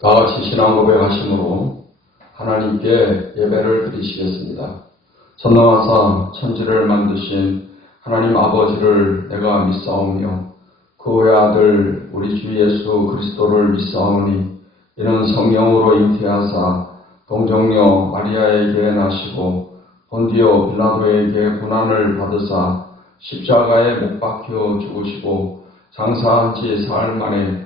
다 같이 신앙 고백 하심으로 하나님께 예배를 드리시겠습니다. 전능하사 천지를 만드신 하나님 아버지를 내가 믿사오며 그 외아들 우리 주 예수 그리스도를 믿사오니 이는 성령으로 잉태하사 동정녀 마리아에게 나시고 본디오 빌라도에게 고난을 받으사 십자가에 못 박혀 죽으시고 장사한 지 사흘 만에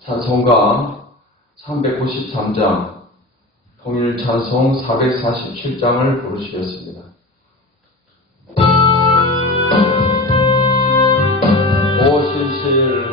찬송가 393장, 통일 찬송 447장을 부르시겠습니다. 오 신실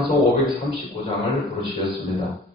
찬송 539장을 부르시겠습니다.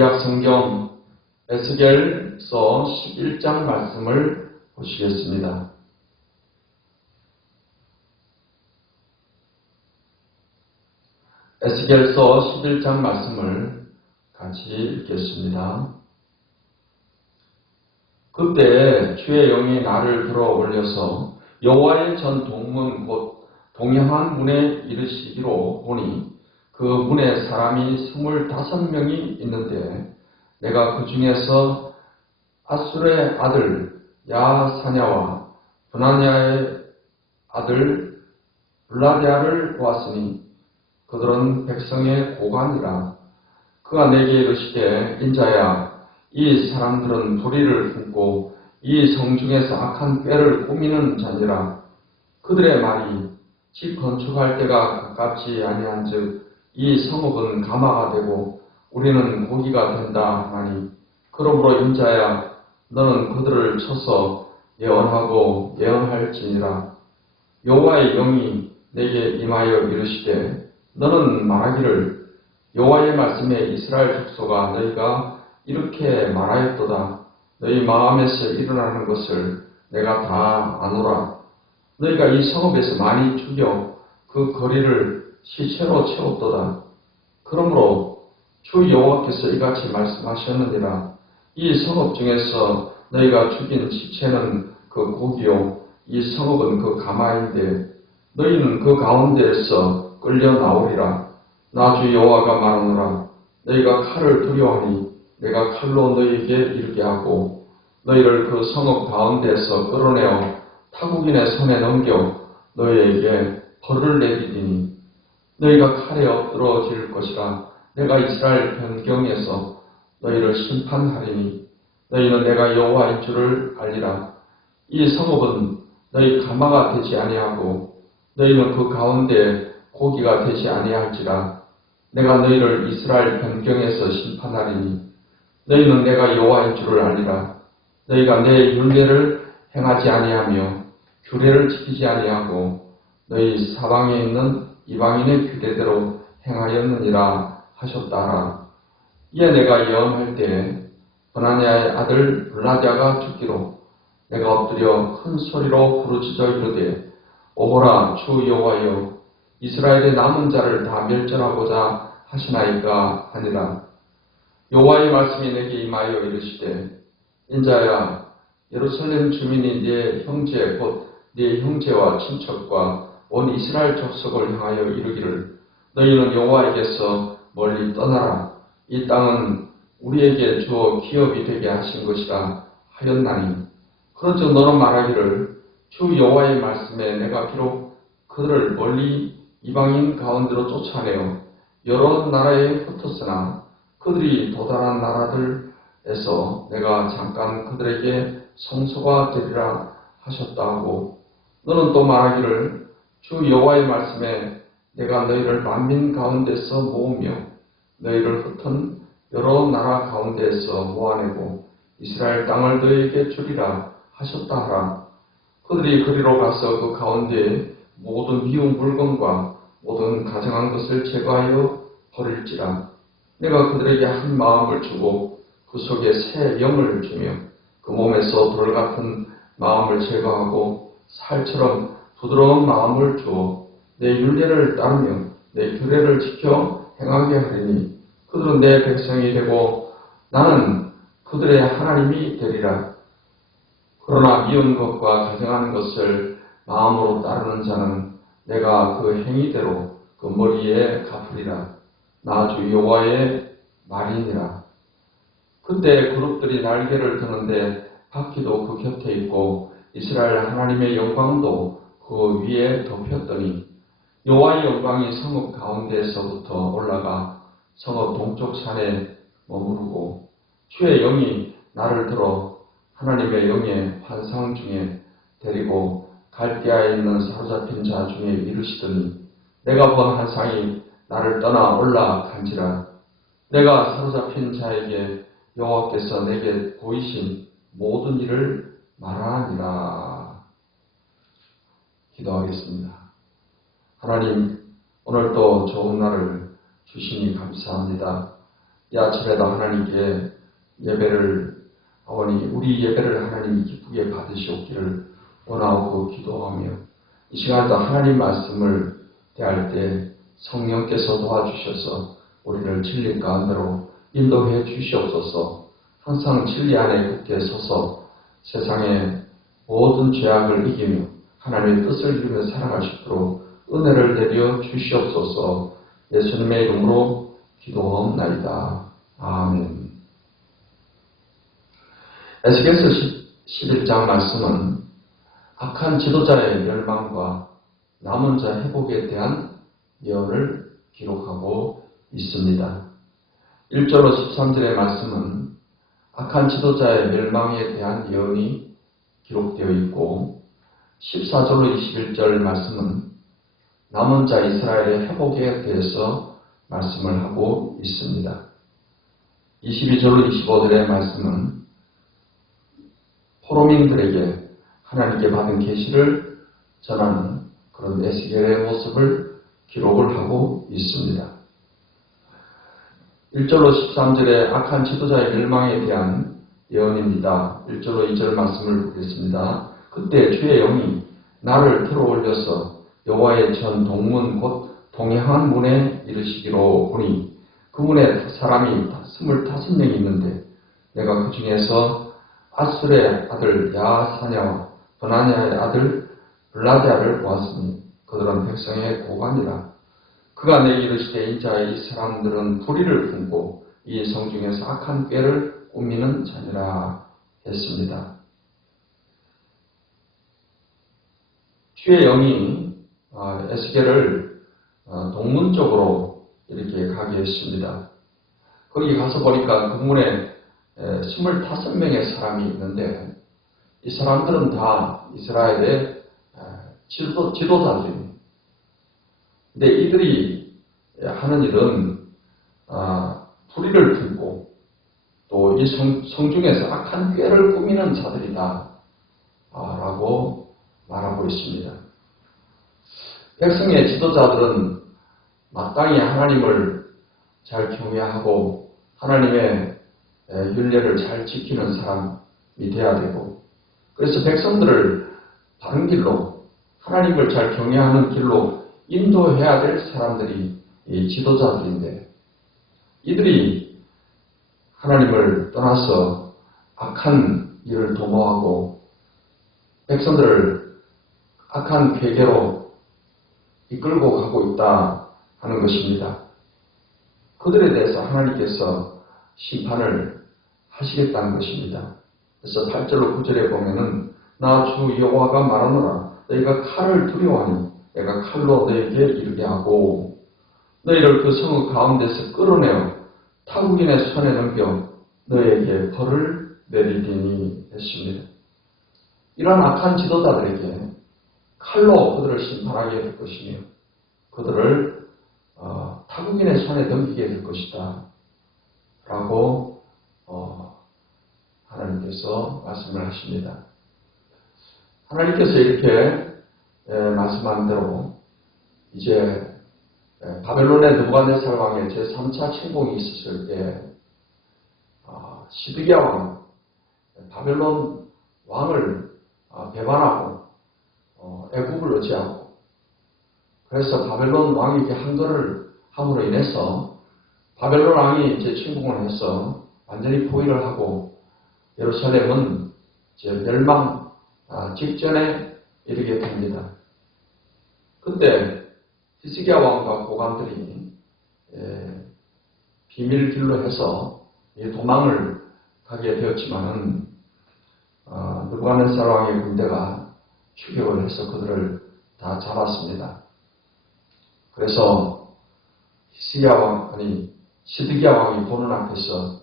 구약 성경 에스겔서 11장 말씀을 보시겠습니다. 에스겔서 11장 말씀을 같이 읽겠습니다. 그때 주의 영이 나를 들어 올려서 여호와의 전 동문 곧 동양한 문에 이르시기로 보니 그 문에 사람이 스물다섯 명이 있는데 내가 그 중에서 아술의 아들 야사냐와 분하냐의 아들 블라디아를 보았으니 그들은 백성의 고관이라. 그가 내게 이르시되 인자야 이 사람들은 불의를 품고 이 성중에서 악한 꾀를 꾸미는 자니라. 그들의 말이 집 건축할 때가 가깝지 아니한즉 이 성읍은 가마가 되고 우리는 고기가 된다 하니 그러므로 인자야 너는 그들을 쳐서 예언하고 예언할지니라. 여호와의 영이 내게 임하여 이르시되 너는 말하기를 여호와의 말씀에 이스라엘 족속아 너희가 이렇게 말하였도다. 너희 마음에서 일어나는 것을 내가 다 아노라. 너희가 이 성읍에서 많이 죽여 그 거리를 시체로 채웠도다. 그러므로 주 여호와께서 이같이 말씀하셨느니라. 이 성읍 중에서 너희가 죽인 시체는 그 고기요 이 성읍은 그 가마인데 너희는 그 가운데에서 끌려 나오리라. 나주 여호와가 말하노라. 너희가 칼을 두려워하니 내가 칼로 너희에게 이르게 하고 너희를 그 성읍 가운데에서 끌어내어 타국인의 손에 넘겨 너희에게 벌을 내리리니 너희가 칼에 엎드러질 것이라. 내가 이스라엘 변경에서 너희를 심판하리니 너희는 내가 여호와인 줄을 알리라. 이 성읍은 너희 가마가 되지 아니하고 너희는 그 가운데 고기가 되지 아니할지라. 내가 너희를 이스라엘 변경에서 심판하리니 너희는 내가 여호와인 줄을 알리라. 너희가 내 율례를 행하지 아니하며 규례를 지키지 아니하고 너희 사방에 있는 이방인의 규례대로 행하였느니라 하셨다라. 이에 내가 예언할 때 버나니아의 아들 블라디아가 죽기로 내가 엎드려 큰 소리로 부르짖어 이르되 오호라 주 여호와여 이스라엘의 남은 자를 다 멸절하고자 하시나이까 하니라. 여호와의 말씀이 내게 임하여 이르시되 인자야 예루살렘 주민이 네 형제 곧 네 형제와 친척과 온 이스라엘 족속을 향하여 이르기를 너희는 여호와에게서 멀리 떠나라. 이 땅은 우리에게 주어 기업이 되게 하신 것이라 하였나니. 그런즉 너는 말하기를 주 여호와의 말씀에 내가 비록 그들을 멀리 이방인 가운데로 쫓아내어 여러 나라에 흩었으나 그들이 도달한 나라들에서 내가 잠깐 그들에게 성소가 되리라 하셨다 하고. 너는 또 말하기를 주 여호와의 말씀에 내가 너희를 만민 가운데서 모으며 너희를 흩은 여러 나라 가운데에서 모아내고 이스라엘 땅을 너희에게 주리라 하셨다 하라. 그들이 그리로 가서 그 가운데 모든 미운 물건과 모든 가정한 것을 제거하여 버릴지라. 내가 그들에게 한 마음을 주고 그 속에 새 영을 주며 그 몸에서 돌 같은 마음을 제거하고 살처럼 부드러운 마음을 주어 내 윤례를 따르며 내 규례를 지켜 행하게 하리니 그들은 내 백성이 되고 나는 그들의 하나님이 되리라. 그러나 미운 것과 가정하는 것을 마음으로 따르는 자는 내가 그 행위대로 그 머리에 갚으리라. 나 주 여호와의 말이니라. 그때 그룹들이 날개를 드는데 바퀴도 그 곁에 있고 이스라엘 하나님의 영광도 그 위에 덮였더니 여호와의 영광이 성읍 가운데에서부터 올라가 성읍 동쪽 산에 머무르고 주의 영이 나를 들어 하나님의 영의 환상 중에 데리고 갈대아에 있는 사로잡힌 자 중에 이르시더니 내가 본 환상이 나를 떠나 올라간지라. 내가 사로잡힌 자에게 여호와께서 내게 보이신 모든 일을 말하니라 기도하겠습니다. 하나님 오늘 또 좋은 날을 주시니 감사합니다. 이 아침에도 하나님께 예배를 아버니 우리 예배를 하나님이 기쁘게 받으시옵기를 원하고 기도하며 이 시간에도 하나님 말씀을 대할 때 성령께서 도와주셔서 우리를 진리 가운데로 인도해 주시옵소서 항상 진리 안에 굳게 서서 세상의 모든 죄악을 이기며 하나님의 뜻을 이루며 살아갈 수 있도록 은혜를 내려 주시옵소서 예수님의 이름으로 기도하옵나이다. 아멘. 에스겔서 11장 말씀은 악한 지도자의 멸망과 남은 자 회복에 대한 예언을 기록하고 있습니다. 1절로 13절의 말씀은 악한 지도자의 멸망에 대한 예언이 기록되어 있고 14절로 21절 말씀은 남은 자 이스라엘의 회복에 대해서 말씀을 하고 있습니다. 22절로 25절의 말씀은 포로민들에게 하나님께 받은 계시를 전하는 그런 에스겔의 모습을 기록을 하고 있습니다. 1절로 13절의 악한 지도자의 멸망에 대한 예언입니다. 1절로 2절 말씀을 보겠습니다. 그때 주의 영이 나를 들어 올려서 여호와의 전 동문 곧 동해안 문에 이르시기로 보니 그 문에 사람이 스물다섯 명이 있는데 내가 그 중에서 아술의 아들 야사냐와 버나냐의 아들 블라디아를 보았으니 그들은 백성의 고관이라 그가 내게 이르시되 인자 이 사람들은 불의를 품고 이 성 중에서 악한 꾀를 꾸미는 자니라 했습니다. 주의 영이 어, 에스겔을 어, 동문 쪽으로 이렇게 가게 했습니다. 거기 가서 보니까 그 문에 25명의 사람이 있는데 이 사람들은 다 이스라엘의 지도, 지도자들입니다. 근데 이들이 하는 일은 아, 불의를 품고 또 이 성중에서 악한 꾀를 꾸미는 자들이다 아, 라고 말하고 있습니다. 백성의 지도자들은 마땅히 하나님을 잘 경외하고 하나님의 윤례를 잘 지키는 사람이 되어야 되고 그래서 백성들을 바른 길로 하나님을 잘 경외하는 길로 인도해야 될 사람들이 지도자들인데 이들이 하나님을 떠나서 악한 일을 도모하고 백성들을 악한 괴계로 이끌고 가고 있다 하는 것입니다. 그들에 대해서 하나님께서 심판을 하시겠다는 것입니다. 그래서 8절로 9절에 보면은 나 주 여호와가 말하노라 너희가 칼을 두려워하니 내가 칼로 너에게 이르게 하고 너희를 그성 가운데서 끌어내어 타국인의 손에 넘겨 너에게 벌을 내리리니 했습니다. 이러한 악한 지도자들에게 칼로 그들을 심판하게 될 것이며 그들을 어, 타국인의 손에 넘기게 될 것이다. 라고 어, 하나님께서 말씀을 하십니다. 하나님께서 이렇게 에, 말씀한 대로 이제 에, 바벨론의 느부갓네살 왕의 제3차 침공이 있었을 때 어, 시드기야 왕 바벨론 왕을 어, 배반하고 어, 애국을 의지하고 그래서 바벨론 왕이 이렇게 한거를 함으로 인해서 바벨론 왕이 이제 침공을 해서 완전히 포위를 하고 예루살렘은 이제 멸망 아, 직전에 이르게 됩니다. 그때 히스기야 왕과 고관들이 예, 비밀길로 해서 도망을 가게 되었지만은 어, 느부갓네살 왕의 군대가 추격을 해서 그들을 다 잡았습니다. 그래서 히스기야 왕 아니 시드기야 왕이 보는 앞에서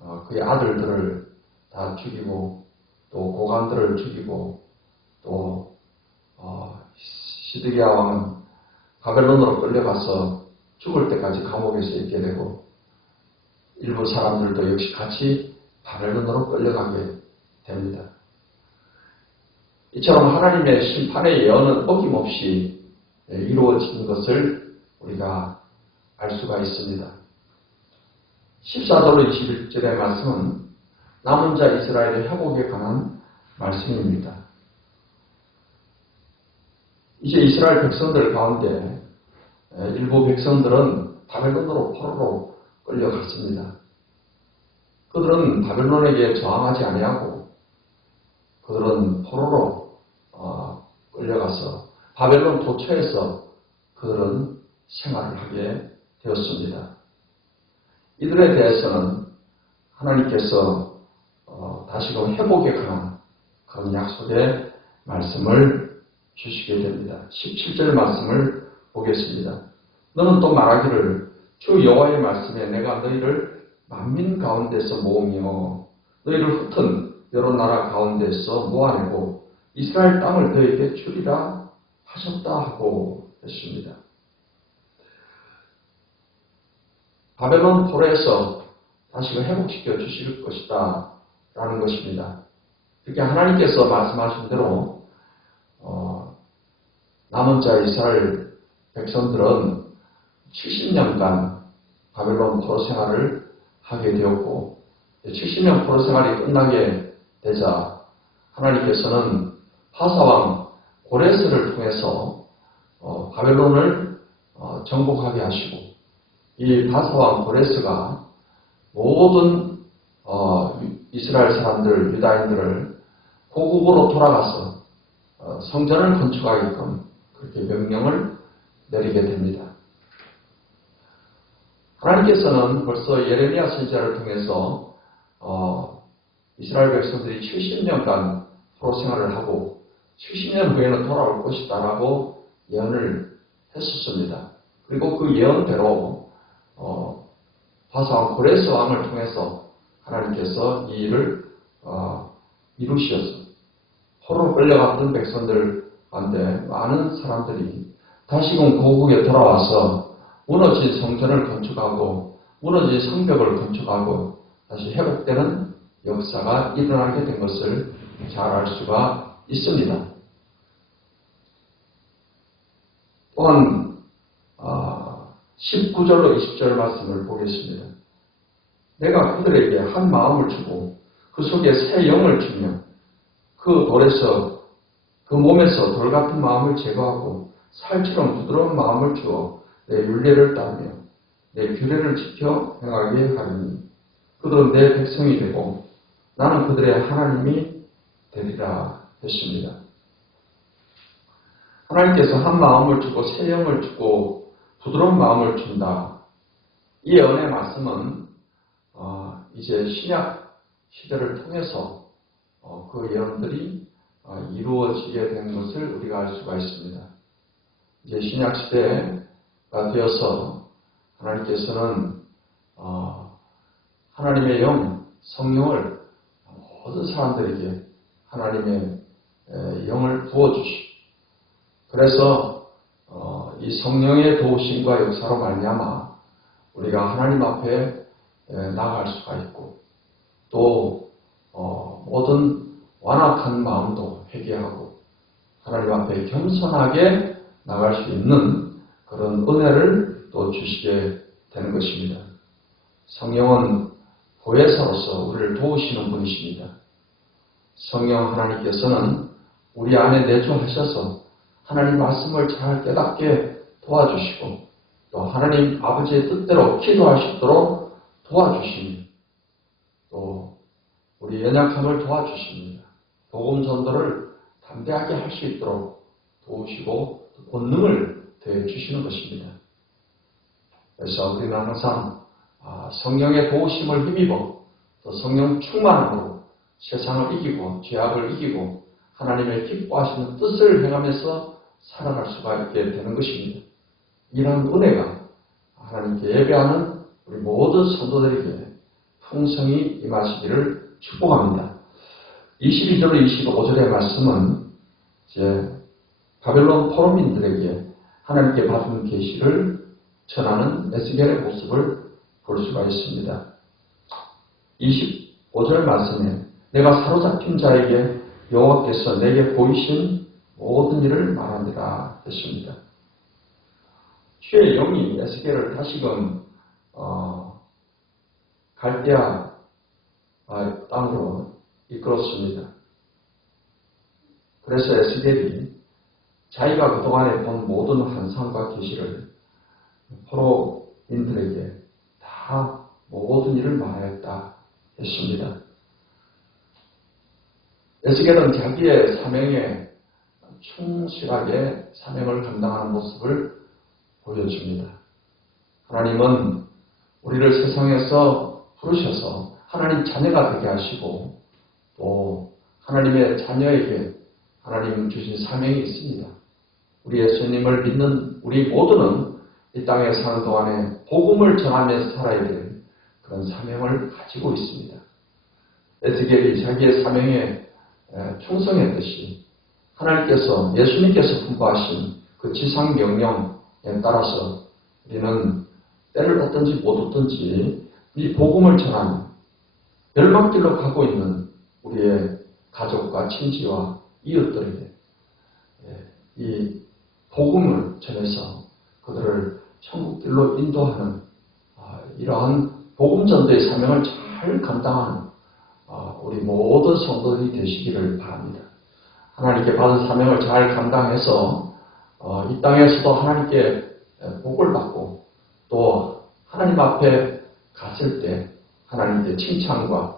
어, 그의 아들들을 다 죽이고 또 고관들을 죽이고 또 어, 시드기야 왕은 바벨론으로 끌려가서 죽을 때까지 감옥에서 있게 되고 일부 사람들도 역시 같이 바벨론으로 끌려가게. 이처럼 하나님의 심판의 예언은 어김없이 이루어진 것을 우리가 알 수가 있습니다. 14절로 21절의 말씀은 남은 자 이스라엘의 회복에 관한 말씀입니다. 이제 이스라엘 백성들 가운데 일부 백성들은 바벨론으로 포로로 끌려갔습니다. 그들은 바벨론에게 저항하지 아니하고 그들은 포로로 어, 끌려가서 바벨론 도처에서 그들은 생활을 하게 되었습니다. 이들에 대해서는 하나님께서 어, 다시금 회복에 관한 그런 약속의 말씀을 주시게 됩니다. 17절 말씀을 보겠습니다. 너는 또 말하기를 주 여호와의 말씀에 내가 너희를 만민 가운데서 모으며 너희를 흩은 여러 나라 가운데서 모아내고 이스라엘 땅을 너희에게 주리라 하셨다 하고 했습니다. 바벨론 포로에서 다시금 회복시켜 주실 것이다 라는 것입니다. 이렇게 하나님께서 말씀하신 대로 어, 남은 자 이스라엘 백성들은 70년간 바벨론 포로 생활을 하게 되었고 70년 포로 생활이 끝나게 되자 하나님께서는 파사왕 고레스를 통해서 어, 바벨론을 어, 정복하게 하시고 이 바사왕 고레스가 모든 어, 이스라엘 사람들 유다인들을 고국으로 돌아가서 어, 성전을 건축하게끔 그렇게 명령을 내리게 됩니다. 하나님께서는 벌써 예레미야 선지자를 통해서 어, 이스라엘 백성들이 70년간 포로 생활을 하고 70년 후에는 돌아올 것이다라고 예언을 했었습니다. 그리고 그 예언대로 어, 바사왕 고레스 왕을 통해서 하나님께서 이 일을 어, 이루시었습니다. 포로 끌려갔던 백성들 가운데 많은 사람들이 다시금 고국에 돌아와서 무너진 성전을 건축하고 무너진 성벽을 건축하고 다시 회복되는 역사가 일어나게 된 것을 잘 알 수가 있습니다. 또한 19절로 20절 말씀을 보겠습니다. 내가 그들에게 한 마음을 주고 그 속에 새 영을 주며 그 돌에서 그 몸에서 돌 같은 마음을 제거하고 살처럼 부드러운 마음을 주어 내 윤례를 따르며 내 규례를 지켜 행하게 하리니 그들은 내 백성이 되고 나는 그들의 하나님이 되리라 했습니다. 하나님께서 한 마음을 주고 새 영을 주고 부드러운 마음을 준다. 이 은혜 말씀은 어, 이제 신약 시대를 통해서 어, 그 예언들이 어, 이루어지게 된 것을 우리가 알 수가 있습니다. 이제 신약 시대가 되어서 하나님께서는 어, 하나님의 영, 성령을 모든 사람들에게 하나님의 에, 영을 부어주시고 그래서 어, 이 성령의 도우심과 역사로 말미암아 우리가 하나님 앞에 에, 나아갈 수가 있고 또 어, 모든 완악한 마음도 회개하고 하나님 앞에 겸손하게 나갈 수 있는 그런 은혜를 또 주시게 되는 것입니다. 성령은 보혜사로서 우리를 도우시는 분이십니다. 성령 하나님께서는 우리 안에 내주하셔서 하나님 말씀을 잘 깨닫게 도와주시고 또 하나님 아버지의 뜻대로 기도할 수 있도록 도와주십니다. 또 우리 연약함을 도와주십니다. 복음 전도를 담대하게 할 수 있도록 도우시고 권능을 더해 주시는 것입니다. 그래서 우리는 항상 아, 성령의 도우심을 힘입어 또 성령 충만으로 세상을 이기고 죄악을 이기고 하나님의 기뻐하시는 뜻을 행하면서 살아갈 수가 있게 되는 것입니다. 이런 은혜가 하나님께 예배하는 우리 모든 성도들에게 풍성히 임하시기를 축복합니다. 22절 25절의 말씀은 이제 바벨론 포로민들에게 하나님께 받은 계시를 전하는 에스겔의 모습을 볼 수가 있습니다. 25절 말씀에 내가 사로잡힌 자에게 여호와께서 내게 보이신 모든 일을 말하니라 했습니다. 주의 영이 에스겔을 다시금 어, 갈대아 아, 땅으로 이끌었습니다. 그래서 에스겔이 자기가 그동안에 본 모든 환상과 계시를 포로인들에게 다 모든 일을 말하였다 했습니다. 에스겔은 자기의 사명에 충실하게 사명을 감당하는 모습을 보여줍니다. 하나님은 우리를 세상에서 부르셔서 하나님 자녀가 되게 하시고 또 하나님의 자녀에게 하나님 주신 사명이 있습니다. 우리 예수님을 믿는 우리 모두는 이 땅에 사는 동안에 복음을 전하면서 살아야 될 그런 사명을 가지고 있습니다. 에스겔이 자기의 사명에 에, 충성했듯이 하나님께서 예수님께서 분부하신 그 지상 명령에 따라서 우리는 때를 얻든지 못 얻든지 이 복음을 전하는 멸망길로 가고 있는 우리의 가족과 친지와 이웃들에게 예, 이 복음을 전해서 그들을 천국길로 인도하는 아, 이러한 복음 전도의 사명을 잘 감당하는 아, 우리 모든 성도들이 되시기를 바랍니다. 하나님께 받은 사명을 잘 감당해서 어, 이 땅에서도 하나님께 복을 받고 또 하나님 앞에 갔을 때 하나님께 칭찬과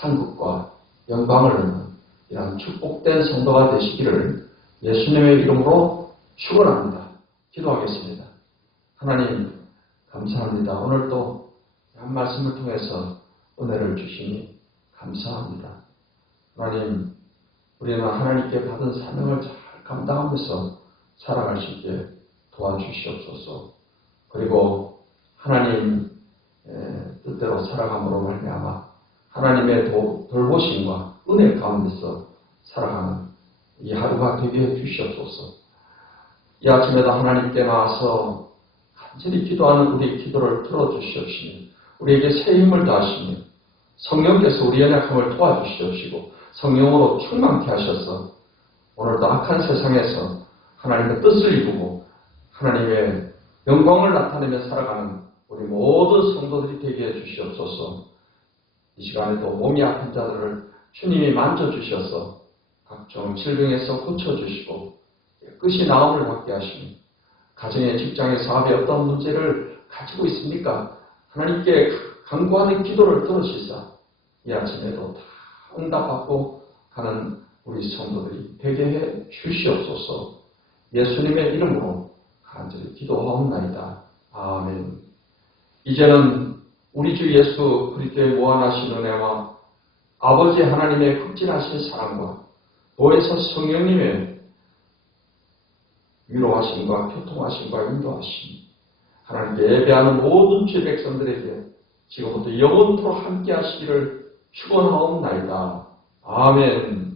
상급과 영광을 얻는 이런 축복된 성도가 되시기를 예수님의 이름으로 축원합니다. 기도하겠습니다. 하나님 감사합니다. 오늘 또 한 말씀을 통해서 은혜를 주시니 감사합니다. 하나님 우리는 하나님께 받은 사명을 잘 감당하면서 살아갈 수 있게 도와주시옵소서. 그리고 하나님 뜻대로 살아감으로 말미암아 하나님의 도, 돌보심과 은혜 가운데서 살아가는 이 하루가 되게 해 주시옵소서. 이 아침에도 하나님께 나와서 간절히 기도하는 우리 기도를 들어주시옵시며 우리에게 새 힘을 다하시며 성령께서 우리 연약함을 도와주시옵시고 성령으로 충만케 하셔서 오늘도 악한 세상에서 하나님의 뜻을 이루고 하나님의 영광을 나타내며 살아가는 우리 모든 성도들이 되게 해 주시옵소서. 이 시간에도 몸이 아픈 자들을 주님이 만져주셔서 각종 질병에서 고쳐주시고 끝이 나음을 받게 하시니 가정의 직장의 사업에 어떤 문제를 가지고 있습니까? 하나님께 간구하는 기도를 들으시사 이 아침에도 다 응답받고 하는 우리 성도들이 되게 해 주시옵소서 예수님의 이름으로 간절히 기도하옵나이다. 아멘. 이제는 우리 주 예수 그리스도의 무한하신 은혜와 아버지 하나님의 극진하신 사랑과 보혜사 성령님의 위로하심과 교통하심과 인도하심 하나님께 예배하는 모든 죄 백성들에게 지금부터 영원토록 함께 하시기를 축원하옵나이다. 아멘.